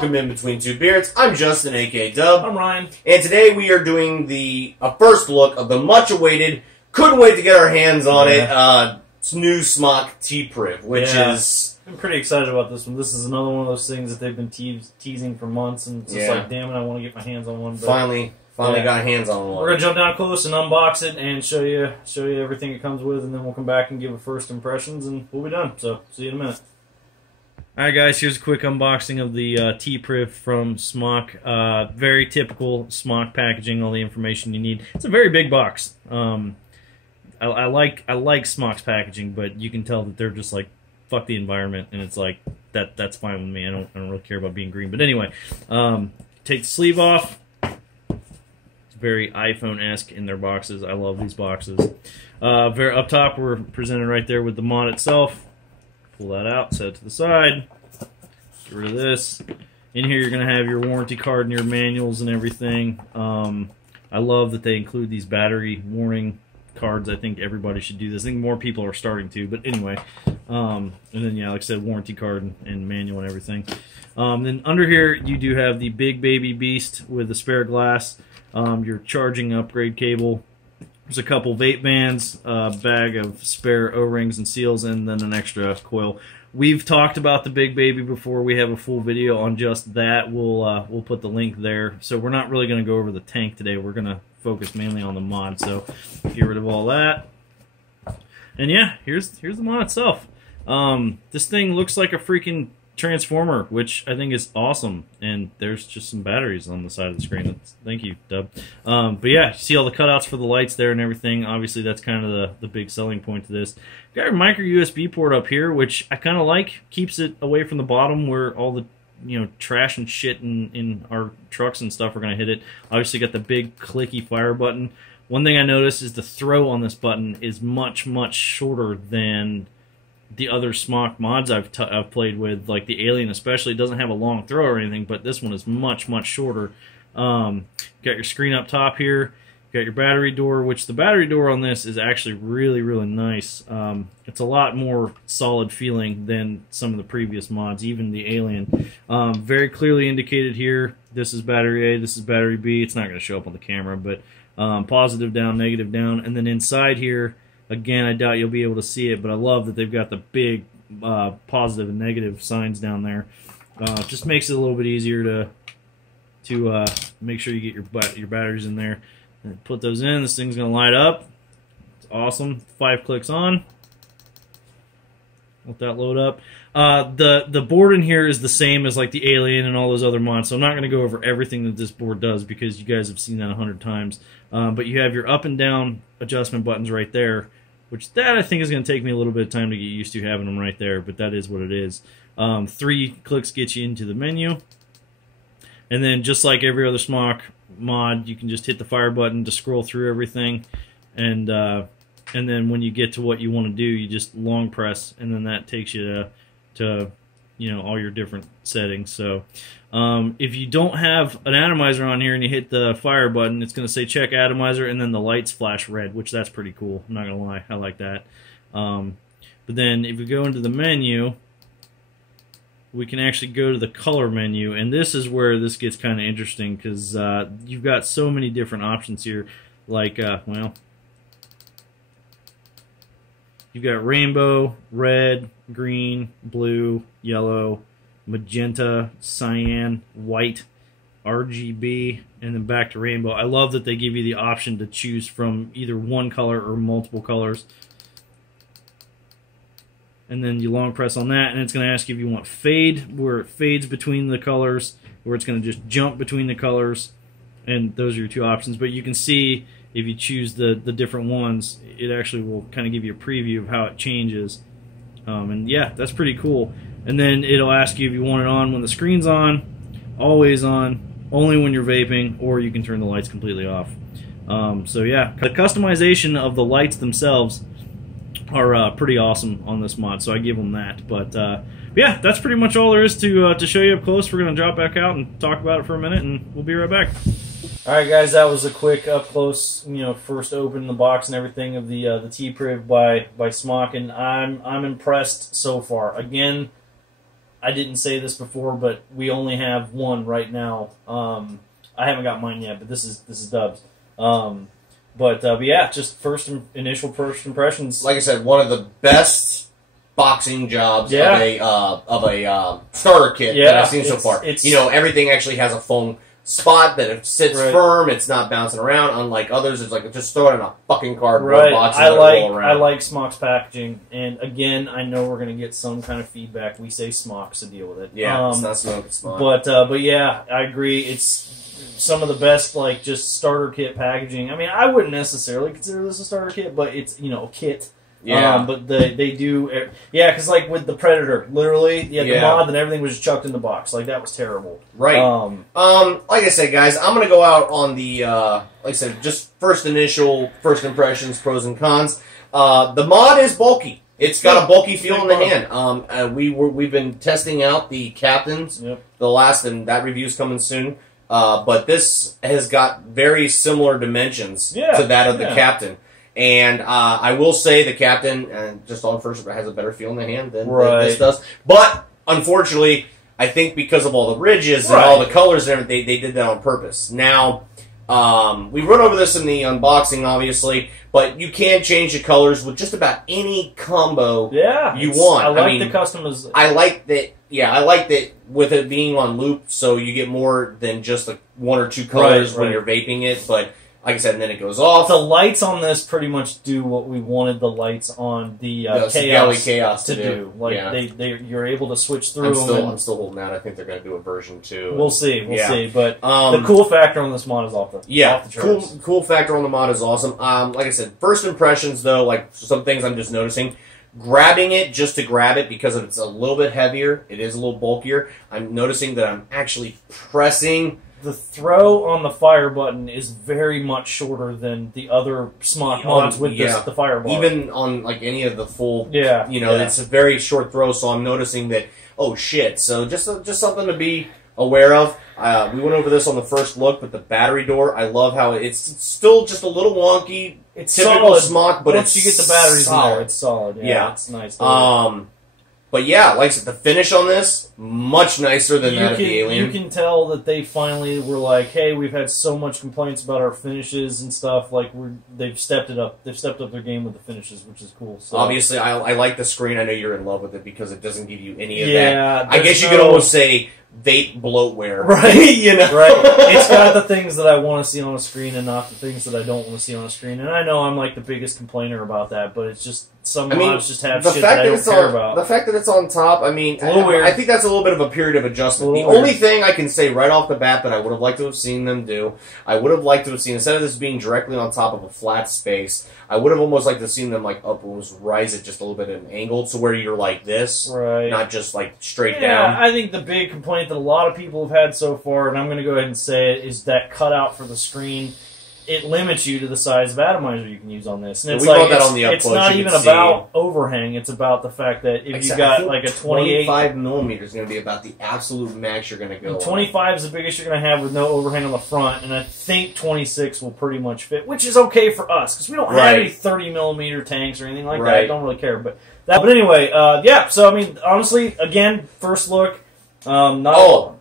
Welcome in Between Two Beards. I'm Justin, aka Dub. I'm Ryan. And today we are doing a first look of the much-awaited, couldn't wait to get our hands on it, new Smok T-PRIV, which is... I'm pretty excited about this one. This is another one of those things that they've been teasing for months, and it's just like, damn it, I want to get my hands on one. But finally got hands on one. We're going to jump down close and unbox it and show you everything it comes with, and then we'll come back and give it first impressions, and we'll be done. So, see you in a minute. Alright guys, here's a quick unboxing of the T-PRIV from Smok. Very typical Smok packaging, all the information you need. It's a very big box. I like Smok's packaging, but you can tell that they're just like, fuck the environment, and it's like, that's fine with me. I don't really care about being green. But anyway, take the sleeve off. It's very iPhone-esque in their boxes. I love these boxes. Very up top, we're presented right there with the mod itself. Pull that out, set it to the side, get rid of this. In here you're going to have your warranty card and your manuals and everything. I love that they include these battery warning cards. I think everybody should do this. I think more people are starting to, but anyway. And then, yeah, like I said, warranty card and manual and everything. Then under here you do have the big baby beast with the spare glass, your charging upgrade cable. There's a couple vape bands, a bag of spare O-rings and seals, and then an extra coil. We've talked about the big baby before. We have a full video on just that. We'll put the link there. So we're not really going to go over the tank today. We're going to focus mainly on the mod. So get rid of all that. And yeah, here's the mod itself. This thing looks like a freaking transformer, which I think is awesome, and there's just some batteries on the side of the screen. Thank you, Dub. But yeah, see all the cutouts for the lights there and everything. Obviously, that's kind of the big selling point to this. Got your micro USB port up here, which I kind of like. Keeps it away from the bottom where all the trash and shit in our trucks and stuff are going to hit it. Obviously, got the big clicky fire button. One thing I noticed is the throw on this button is much shorter than the other Smok mods I've played with, like the Alien especially. It doesn't have a long throw or anything, but this one is much shorter. Got your screen up top here. Got your battery door, which the battery door on this is actually really nice. It's a lot more solid feeling than some of the previous mods, even the Alien. Very clearly indicated here. This is battery A, this is battery B. It's not going to show up on the camera, but positive down, negative down. And then inside here, again, I doubt you'll be able to see it, but I love that they've got the big positive and negative signs down there. Just makes it a little bit easier to make sure you get your batteries in there. And put those in. This thing's going to light up. It's awesome. 5 clicks on. Let that load up. The board in here is the same as like the Alien and all those other mods, so I'm not going to go over everything that this board does because you guys have seen that 100 times. But you have your up and down adjustment buttons right there, which that I think is going to take me a little bit of time to get used to having them right there, but that is what it is. 3 clicks get you into the menu. And then just like every other Smok mod, you can just hit the fire button to scroll through everything. And then when you get to what you want to do, you just long press, and then that takes you to all your different settings. So if you don't have an atomizer on here and you hit the fire button, it's going to say check atomizer, and then the lights flash red, which that's pretty cool. I'm not going to lie, I like that. But then if we go into the menu, we can actually go to the color menu, and this is where this gets kind of interesting because you've got so many different options here. Like, well, you've got rainbow, red, green, blue, yellow, magenta, cyan, white, RGB, and then back to rainbow. I love that they give you the option to choose from either one color or multiple colors. And then you long press on that, and it's going to ask you if you want fade, where it fades between the colors, or it's going to just jump between the colors. And those are your 2 options. But you can see if you choose the different ones, it actually will kind of give you a preview of how it changes. And yeah, that's pretty cool. And then it'll ask you if you want it on when the screen's on, always on, only when you're vaping, or you can turn the lights completely off. So yeah, the customization of the lights themselves are pretty awesome on this mod, so I give them that. But yeah, that's pretty much all there is to show you up close. We're going to drop back out and talk about it for a minute, and we'll be right back. Alright guys, that was a quick up close, first open the box and everything of the T-PRIV by Smok, and I'm impressed so far. Again, I didn't say this before, but we only have one right now. I haven't got mine yet, but this is Dub's. But yeah, just initial first impressions. Like I said, one of the best boxing jobs of a starter kit that I've seen so far. You know, everything actually has a foam spot that it sits firm. It's not bouncing around. Unlike others, it's like just throw it in a fucking cardboard box and roll around. I like Smok's packaging, and again, I know we're gonna get some kind of feedback. We say Smok, so deal with it. Yeah, it's not Smok, it's Smok. But yeah, I agree. It's some of the best, like, just starter kit packaging. I mean, I wouldn't necessarily consider this a starter kit, but it's, you know, a kit. Yeah. But they do... Yeah, because, like, with the Predator, literally, the mod and everything was just chucked in the box. Like, that was terrible. Right. Like I said, guys, I'm going to go out on the, like I said, just first impressions, pros and cons. The mod is bulky. It's got a bulky feel in the hand. We've been testing out the Captains, the last, and that review's coming soon. But this has got very similar dimensions to that of the Captain. And I will say the Captain, just on first, has a better feel in the hand than this does. But, unfortunately, I think because of all the ridges and all the colors and everything, they did that on purpose. Now, we run over this in the unboxing, obviously, but you can change the colors with just about any combo you want. I mean, the customization. I like that. Yeah, I like that with it being on loop, so you get more than just like one or two colors when you're vaping it. But like I said, and then it goes off. The lights on this pretty much do what we wanted the lights on the Chaos to do. Like you're able to switch through them. I'm still holding out. I think they're going to do a version 2. We'll see. We'll see. But the cool factor on this mod is off the charts. Cool factor on the mod is awesome. Like I said, first impressions though, like some things I'm just noticing. Grabbing it just to grab it because it's a little bit heavier, it is a little bulkier. I'm noticing that I'm actually pressing. The throw on the fire button is very much shorter than the other Smok mods with the fire bar. Even on like any of the full, it's a very short throw. So I'm noticing that. Oh shit! So just something to be aware of. We went over this on the first look, but the battery door, I love how it's still just a little wonky. It's typical solid. Smok, but once you get the batteries in there, it's solid. Yeah, it's nice. But yeah, like I said, the finish on this, much nicer than that of the Alien. You can tell that they finally were like, hey, we've had so much complaints about our finishes and stuff. Like they've stepped it up. They've stepped up their game with the finishes, which is cool. So. Obviously, I like the screen. I know you're in love with it because it doesn't give you any of that. I guess you could almost say vape bloatware. Right. Right. It's got the things that I want to see on a screen and not the things that I don't want to see on a screen. And I know I'm like the biggest complainer about that, but it's just some mods just have shit that I don't care about. The fact that it's on top, I mean, it's a little weird. I think that's a little bit of a period of adjustment. The only thing I can say right off the bat that I would have liked to have seen them do, I would have liked to have seen, instead of this being directly on top of a flat space, I would have almost liked to have seen them like almost rise it just a little bit at an angle to where you're like this, not just like straight down. I think the big complaint that a lot of people have had so far, and I'm going to go ahead and say it, is that cutout for the screen. It limits you to the size of atomizer you can use on this. And it's it's not even about overhang. It's about the fact that if you got like a 25 millimeters is going to be about the absolute max you're going to go 25 is the biggest you're going to have with no overhang on the front, and I think 26 will pretty much fit, which is okay for us because we don't have any 30 millimeter tanks or anything like that. I don't really care. But anyway, yeah. So I mean, honestly, again, first look.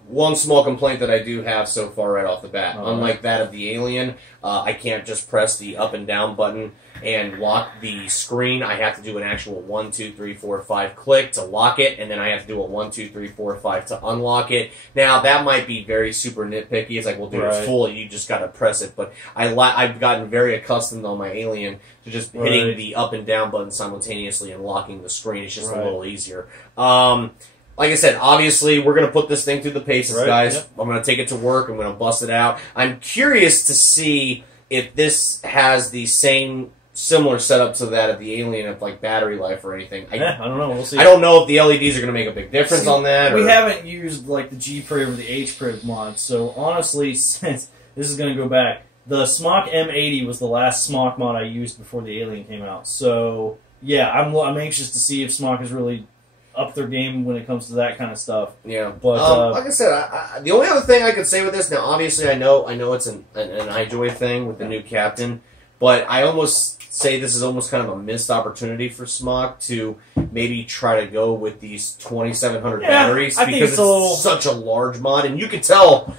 One small complaint that I do have so far right off the bat. Unlike that of the Alien, I can't just press the up and down button and lock the screen. I have to do an actual 1, 2, 3, 4, 5 click to lock it, and then I have to do a 1, 2, 3, 4, 5 to unlock it. Now, that might be very super nitpicky. It's like, well, dude, it's full. You just got to press it. But I've gotten very accustomed on my Alien to just hitting the up and down button simultaneously and locking the screen. It's just a little easier. Like I said, obviously, we're going to put this thing through the paces, guys. I'm going to take it to work. I'm going to bust it out. I'm curious to see if this has the similar setup to that of the Alien, of like battery life or anything. I don't know. We'll see. I don't know if the LEDs are going to make a big difference on that. We haven't used like the G-PRIV or the H-PRIV mods, so honestly, since this is going to go back, the Smok M80 was the last Smok mod I used before the Alien came out. So yeah, I'm anxious to see if Smok is really up their game when it comes to that kind of stuff. Yeah, but like I said, the only other thing I could say with this, now obviously I know it's an iJoy thing with the new Captain, but I almost say this is almost kind of a missed opportunity for Smok to maybe try to go with these 2700 batteries, because it's such a large mod, and you could tell,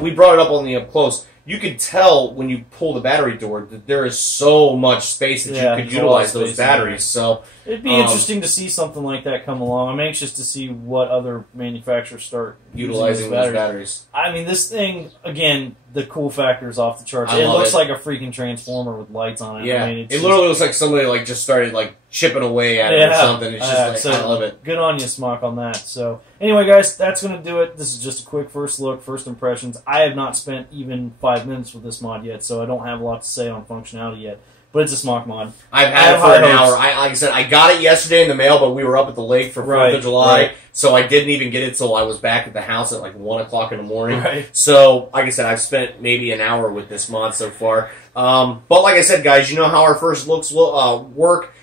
we brought it up on the up close, you could tell when you pull the battery door that there is so much space that you could utilize those batteries. So it'd be interesting to see something like that come along. I'm anxious to see what other manufacturers start utilizing those batteries. I mean, this thing, again, the cool factor is off the charts. It looks like a freaking transformer with lights on it. Yeah, I mean, it literally looks like somebody like just started like chipping away at it or something. It's just like, I love it. Good on you, Smok, on that. So anyway, guys, that's going to do it. This is just a quick first look, first impressions. I have not spent even 5 minutes with this mod yet, so I don't have a lot to say on functionality yet. But it's a Smok mod. I've had it for an hour. Like I said, I got it yesterday in the mail, but we were up at the lake for 4th of July, so I didn't even get it till I was back at the house at like 1 o'clock in the morning. So, like I said, I've spent maybe an hour with this mod so far. But like I said, guys, you know how our first looks work.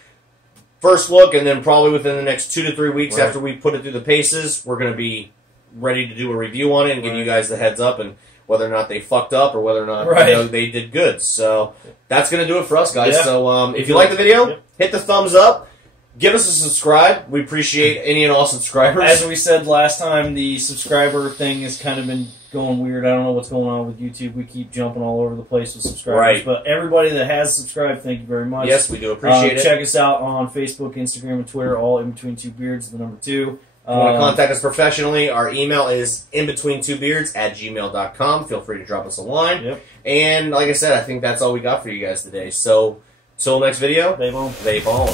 First look, and then probably within the next 2 to 3 weeks after we put it through the paces, we're going to be ready to do a review on it and give you guys the heads up and whether or not they fucked up or whether or not you know, they did good. So that's going to do it for us, guys. So if you like the video, hit the thumbs up. Give us a subscribe. We appreciate any and all subscribers. As we said last time, the subscriber thing has kind of been going weird. I don't know what's going on with YouTube. We keep jumping all over the place with subscribers. But everybody that has subscribed, thank you very much. Yes, we do appreciate it. Check us out on Facebook, Instagram, and Twitter, all inbetween2beards, the number 2. If you want to contact us professionally, our email is inbetween2beards@gmail.com. Feel free to drop us a line. And like I said, I think that's all we got for you guys today. So, till next video, vape on. Vape on.